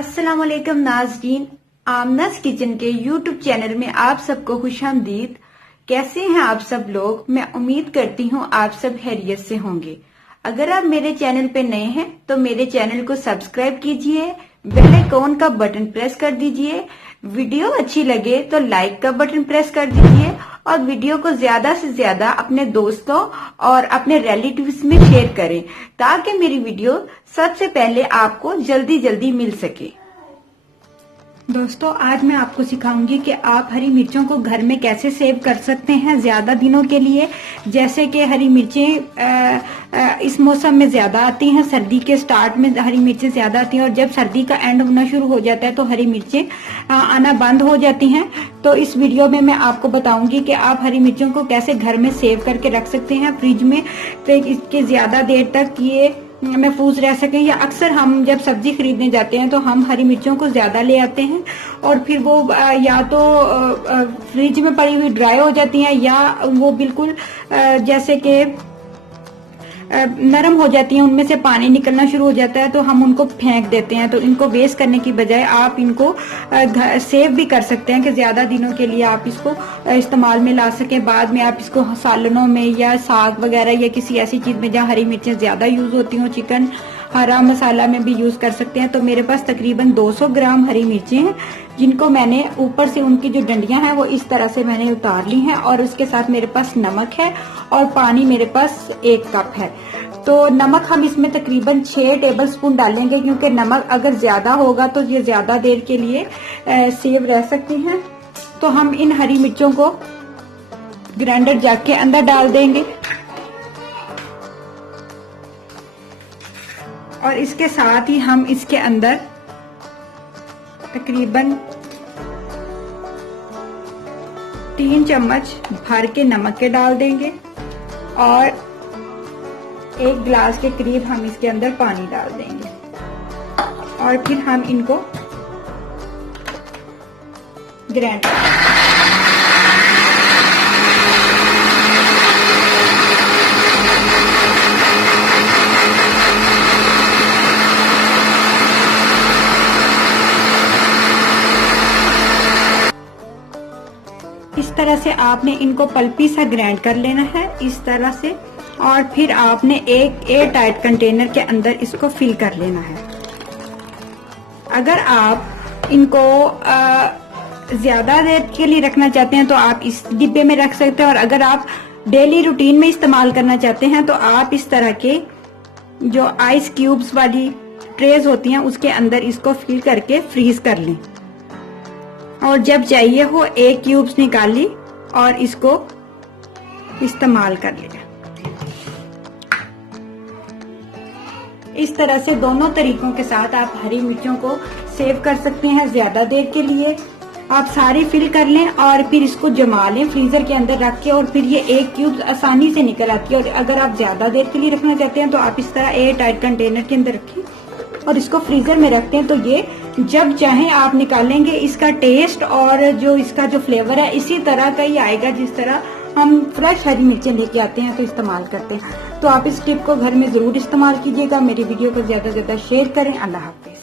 अस्सलाम वालेकुम नाज़रीन, आमनास किचन के यूट्यूब चैनल में आप सबको खुशामदीद। कैसे हैं आप सब लोग? मैं उम्मीद करती हूँ आप सब खैरियत से होंगे। अगर आप मेरे चैनल पे नए हैं तो मेरे चैनल को सब्सक्राइब कीजिए, बेल आइकॉन का बटन प्रेस कर दीजिए। वीडियो अच्छी लगे तो लाइक का बटन प्रेस कर दीजिए और वीडियो को ज्यादा से ज्यादा अपने दोस्तों और अपने रिलेटिव्स में शेयर करें ताकि मेरी वीडियो सबसे पहले आपको जल्दी जल्दी मिल सके। दोस्तों, आज मैं आपको सिखाऊंगी कि आप हरी मिर्चों को घर में कैसे सेव कर सकते हैं ज्यादा दिनों के लिए। जैसे कि हरी मिर्चें इस मौसम में ज्यादा आती हैं, सर्दी के स्टार्ट में हरी मिर्चें ज्यादा आती हैं और जब सर्दी का एंड होना शुरू हो जाता है तो हरी मिर्चें आना बंद हो जाती हैं। तो इस वीडियो में मैं आपको बताऊंगी कि आप हरी मिर्चों को कैसे घर में सेव करके रख सकते हैं फ्रिज में, तो इसके ज्यादा देर तक ये महफूज रह सके। या अक्सर हम जब सब्जी खरीदने जाते हैं तो हम हरी मिर्चों को ज्यादा ले आते हैं और फिर वो या तो फ्रिज में पड़ी हुई ड्राई हो जाती हैं या वो बिल्कुल जैसे कि नरम हो जाती हैं, उनमें से पानी निकलना शुरू हो जाता है तो हम उनको फेंक देते हैं। तो इनको वेस्ट करने की बजाय आप इनको सेव भी कर सकते हैं कि ज्यादा दिनों के लिए आप इसको इस्तेमाल में ला सके। बाद में आप इसको सालनों में या साग वगैरह या किसी ऐसी चीज में जहाँ हरी मिर्चें ज्यादा यूज होती हो, चिकन हरा मसाला में भी यूज कर सकते हैं। तो मेरे पास तकरीबन 200 ग्राम हरी मिर्चें हैं जिनको मैंने ऊपर से उनकी जो डंडियां हैं वो इस तरह से मैंने उतार ली हैं और उसके साथ मेरे पास नमक है और पानी मेरे पास 1 कप है। तो नमक हम इसमें तकरीबन 6 टेबलस्पून डालेंगे क्योंकि नमक अगर ज्यादा होगा तो ये ज्यादा देर के लिए सेव रह सकते हैं। तो हम इन हरी मिर्चों को ग्राइंडर जग के अंदर डाल देंगे और इसके साथ ही हम इसके अंदर तकरीबन 3 चम्मच भर के नमक के डाल देंगे और 1 गिलास के करीब हम इसके अंदर पानी डाल देंगे और फिर हम इनको ग्राइंड इस तरह से आपने इनको पल्पी सा ग्राइंड कर लेना है इस तरह से और फिर आपने एक एयर टाइट कंटेनर के अंदर इसको फिल कर लेना है। अगर आप इनको ज्यादा देर के लिए रखना चाहते हैं तो आप इस डिब्बे में रख सकते हैं और अगर आप डेली रूटीन में इस्तेमाल करना चाहते हैं तो आप इस तरह के जो आइस क्यूब्स वाली ट्रेज होती हैं उसके अंदर इसको फिल करके फ्रीज कर लें और जब चाहिए हो 1 क्यूब्स निकाल ली और इसको इस्तेमाल कर लिया। इस तरह से दोनों तरीकों के साथ आप हरी मिर्चों को सेव कर सकते हैं ज्यादा देर के लिए। आप सारी फिल कर लें और फिर इसको जमा लें फ्रीजर के अंदर रख के और फिर ये 1 क्यूब आसानी से निकल आती है। और अगर आप ज्यादा देर के लिए रखना चाहते हैं तो आप इस तरह एयर टाइट कंटेनर के अंदर रखें और इसको फ्रीजर में रखते हैं तो ये जब चाहें आप निकालेंगे। इसका टेस्ट और जो इसका जो फ्लेवर है इसी तरह का ही आएगा जिस तरह हम फ्रेश हरी मिर्चें लेके आते हैं तो इस्तेमाल करते हैं। तो आप इस टिप को घर में जरूर इस्तेमाल कीजिएगा। मेरी वीडियो को ज्यादा से ज्यादा शेयर करें। अल्लाह हाफिज।